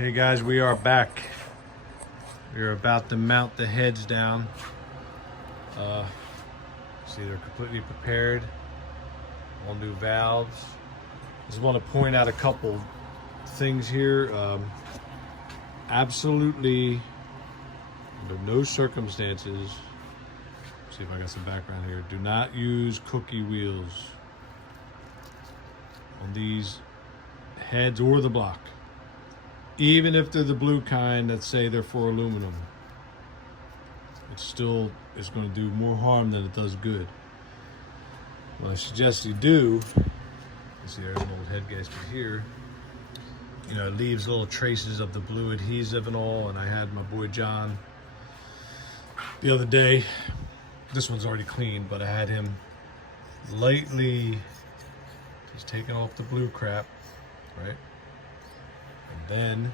Okay guys, we are back. We are about to mount the heads down. See, they're completely prepared. All new valves. Just want to point out a couple things here. Absolutely, under no circumstances, see if I got some background here, do not use cookie wheels on these heads or the block. Even if they're the blue kind that say they're for aluminum, it still is going to do more harm than it does good. What I suggest you do, you see there's an old head gasket here, you know, it leaves little traces of the blue adhesive and all, and I had my boy John the other day, this one's already clean, but I had him lightly just taking off the blue crap, right? And then,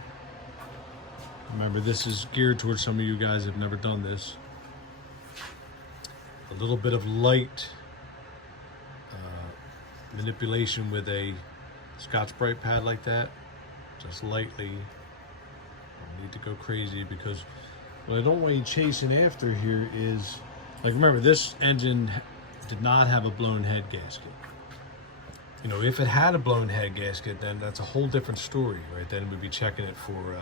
remember, this is geared towards some of you guys that have never done this. A little bit of light manipulation with a Scotch-Brite pad like that, just lightly. Don't need to go crazy, because what I don't want you chasing after here is, like, remember, this engine did not have a blown head gasket. You know, if it had a blown head gasket, then that's a whole different story, right? Then we'd be checking it for,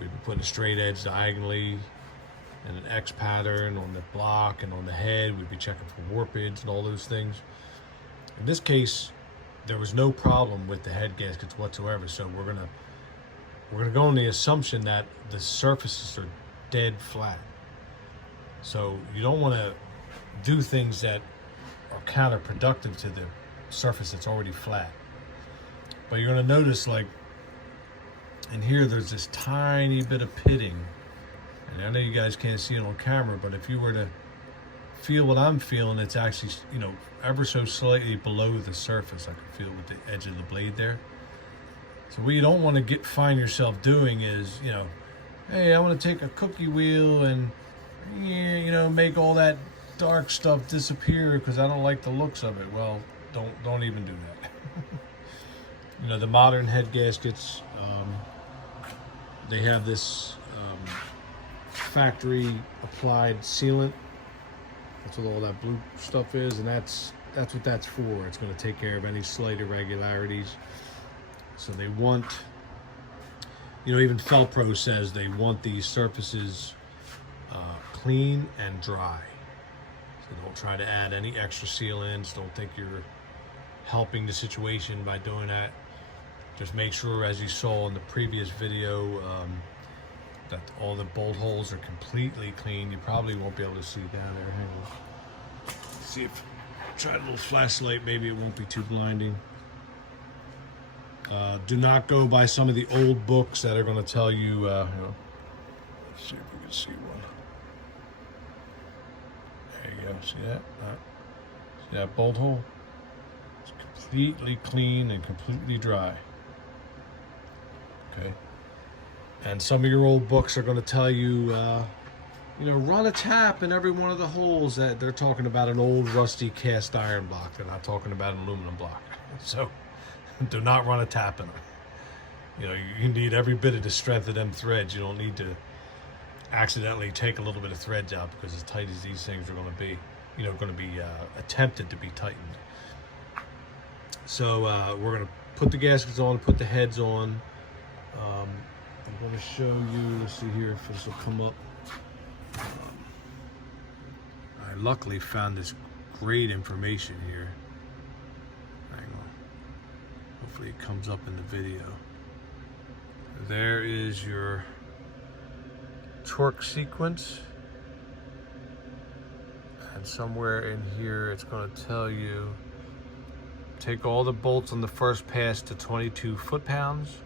we'd be putting a straight edge diagonally and an X pattern on the block and on the head. We'd be checking for warpage and all those things. In this case, there was no problem with the head gaskets whatsoever. So we're gonna go on the assumption that the surfaces are dead flat. So you don't want to do things that are counterproductive to the surface that's already flat. But you're going to notice, like, in here there's this tiny bit of pitting, and I know you guys can't see it on camera, but if you were to feel what I'm feeling, it's actually, you know, ever so slightly below the surface. I can feel with the edge of the blade there. So what you don't want to find yourself doing is, you know, hey, I want to take a cookie wheel and, you know, make all that dark stuff disappear because I don't like the looks of it. Well, don't even do that. You know, the modern head gaskets, they have this factory applied sealant. That's what all that blue stuff is, and that's what that's for. It's going to take care of any slight irregularities. So they want, you know, even Felpro says they want these surfaces clean and dry. So don't try to add any extra sealants. Don't think you're helping the situation by doing that. Just make sure, as you saw in the previous video, that all the bolt holes are completely clean. You probably won't be able to see down there. Hang on. See if, try a little flashlight, maybe it won't be too blinding. Do not go by some of the old books that are going to tell you, you know, let's see if we can see one. There you go, see that? See that bolt hole? It's completely clean and completely dry. Okay. And some of your old books are going to tell you, you know, run a tap in every one of the holes. That they're talking about an old rusty cast iron block. They're not talking about an aluminum block. So do not run a tap in them. You know, you need every bit of the strength of them threads. You don't need to accidentally take a little bit of threads out, because as tight as these things are going to be, you know, going to be attempted to be tightened. So we're going to put the gaskets on, put the heads on. I'm going to show you, let's see here if this will come up. I luckily found this great information here. Hang on. Hopefully it comes up in the video. There is your torque sequence. And somewhere in here it's going to tell you, take all the bolts on the first pass to 22 foot-pounds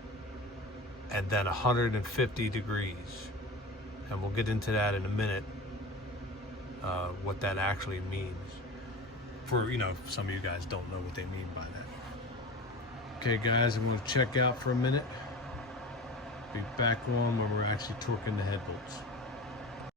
and then 150 degrees. And we'll get into that in a minute, what that actually means. For, you know, some of you guys don't know what they mean by that. Okay guys, I'm going to check out for a minute. Be back on when we're actually torquing the head bolts.